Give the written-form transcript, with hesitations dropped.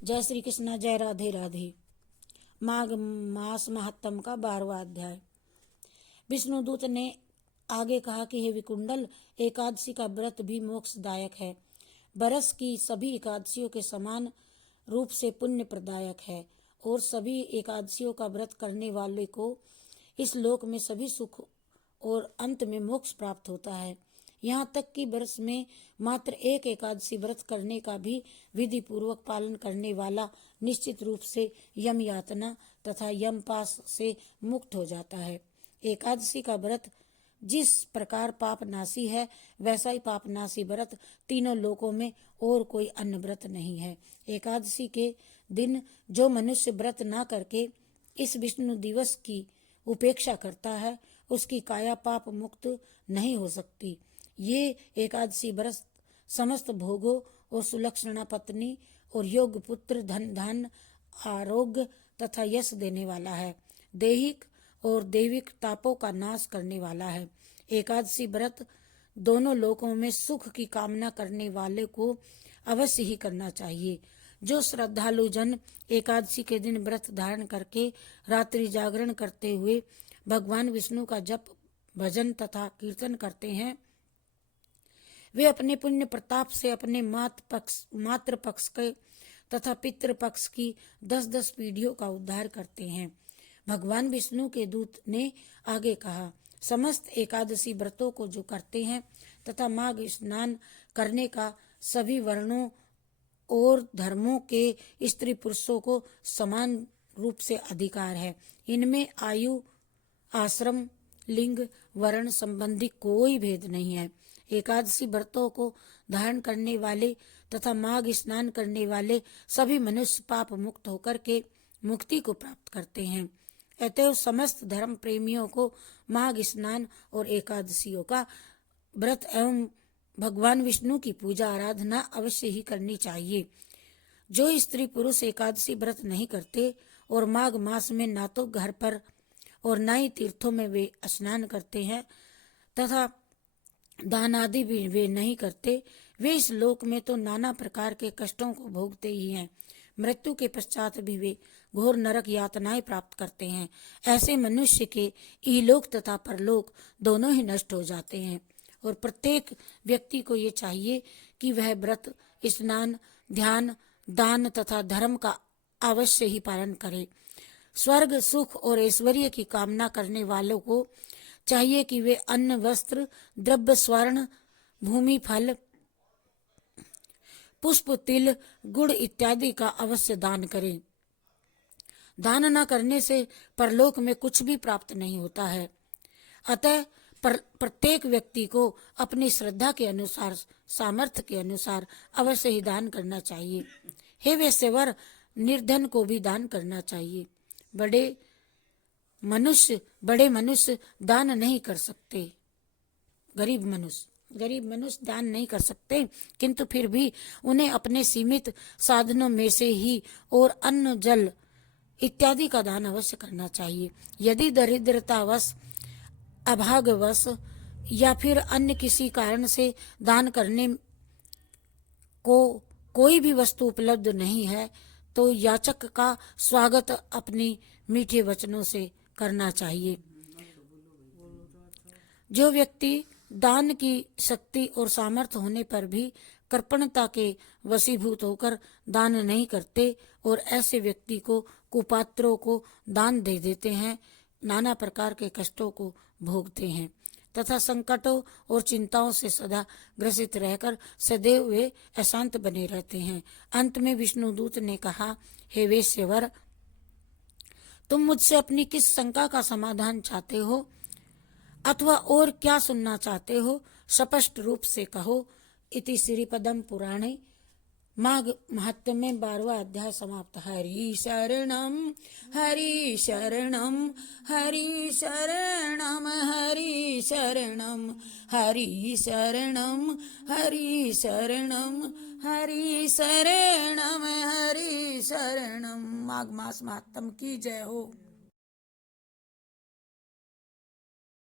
जय श्री कृष्ण, जय राधे राधे। माघ मास महात्म का 12वां अध्याय। विष्णुदूत ने आगे कहा कि हे विकुंडल, एकादशी का व्रत भी मोक्षदायक है। बरस की सभी एकादशियों के समान रूप से पुण्य प्रदायक है और सभी एकादशियों का व्रत करने वाले को इस लोक में सभी सुख और अंत में मोक्ष प्राप्त होता है। यहाँ तक कि वर्ष में मात्र एक एकादशी व्रत करने का भी विधि पूर्वक पालन करने वाला निश्चित रूप से यम यातना तथा यम पास से मुक्त हो जाता है। एकादशी का व्रत जिस प्रकार पापनाशी है, वैसा ही पापनाशी व्रत तीनों लोकों में और कोई अन्य व्रत नहीं है। एकादशी के दिन जो मनुष्य व्रत ना करके इस विष्णु दिवस की उपेक्षा करता है, उसकी काया पाप मुक्त नहीं हो सकती। ये एकादशी व्रत समस्त भोगों और सुलक्षणा पत्नी और योग्य पुत्र, धन धान, आरोग्य तथा यश देने वाला है। दैहिक और दैविक तापों का नाश करने वाला है। एकादशी व्रत दोनों लोकों में सुख की कामना करने वाले को अवश्य ही करना चाहिए। जो श्रद्धालु जन एकादशी के दिन व्रत धारण करके रात्रि जागरण करते हुए भगवान विष्णु का जप, भजन तथा कीर्तन करते हैं, वे अपने पुण्य प्रताप से अपने मातृ पक्ष के तथा पितृ पक्ष की 10-10 पीढ़ियों का उद्धार करते हैं। भगवान विष्णु के दूत ने आगे कहा, समस्त एकादशी व्रतों को जो करते हैं तथा माघ स्नान करने का सभी वर्णों और धर्मों के स्त्री पुरुषों को समान रूप से अधिकार है। इनमें आयु, आश्रम, लिंग, वर्ण संबंधी कोई भेद नहीं है। एकादशी व्रतों को धारण करने वाले तथा माघ स्नान करने वाले सभी मनुष्य पाप मुक्त होकर के मुक्ति को प्राप्त करते हैं। अतएव समस्त धर्म प्रेमियों को माघ स्नान और एकादशियों का व्रत एवं भगवान विष्णु की पूजा आराधना अवश्य ही करनी चाहिए। जो स्त्री पुरुष एकादशी व्रत नहीं करते और माघ मास में ना तो घर पर और न ही तीर्थों में वे स्नान करते हैं तथा दान आदि भी वे नहीं करते, वे इस लोक में तो नाना प्रकार के कष्टों को भोगते ही हैं। मृत्यु के पश्चात भी वे घोर नरक यातनाएं प्राप्त करते हैं। ऐसे मनुष्य के इहलोक तथा परलोक दोनों ही नष्ट हो जाते हैं और प्रत्येक व्यक्ति को ये चाहिए कि वह व्रत, स्नान, ध्यान, दान तथा धर्म का अवश्य ही पालन करे। स्वर्ग, सुख और ऐश्वर्य की कामना करने वालों को चाहिए कि वे अन्न, वस्त्र, द्रव्य, स्वर्ण, भूमि, फल, पुष्प, तिल, गुड़ इत्यादि का अवश्य दान करें। दान न करने से परलोक में कुछ भी प्राप्त नहीं होता है। अतः प्रत्येक व्यक्ति को अपनी श्रद्धा के अनुसार, सामर्थ्य के अनुसार अवश्य ही दान करना चाहिए। हे वैश्यवर, निर्धन को भी दान करना चाहिए। बड़े मनुष्य दान नहीं कर सकते, गरीब मनुष्य दान नहीं कर सकते, किंतु फिर भी उन्हें अपने सीमित साधनों में से ही और अन्न, जल इत्यादि का दान अवश्य करना चाहिए। यदि दरिद्रतावश, अभागवश या फिर अन्य किसी कारण से दान करने को कोई भी वस्तु उपलब्ध नहीं है, तो याचक का स्वागत अपनी मीठे वचनों से करना चाहिए। जो व्यक्ति दान की शक्ति और सामर्थ्य होने पर भी कृपणता के वशीभूत होकर दान नहीं करते और ऐसे व्यक्ति को कुपात्रों को दान दे देते हैं, नाना प्रकार के कष्टों को भोगते हैं तथा संकटों और चिंताओं से सदा ग्रसित रहकर सदैव वे अशांत बने रहते हैं। अंत में विष्णुदूत ने कहा, हे वैश्यवर, तुम मुझसे अपनी किस शंका का समाधान चाहते हो अथवा और क्या सुनना चाहते हो, स्पष्ट रूप से कहो। इति श्रीपदम पुराणे माघ महात्म्य में 12वां अध्याय समाप्त। हरि शरणम हरि शरणम हरि शरणम हरि शरणम हरि शरणम हरि शरणम हरि शरणम हरि शरणम। माघ मास महात्म की जय हो।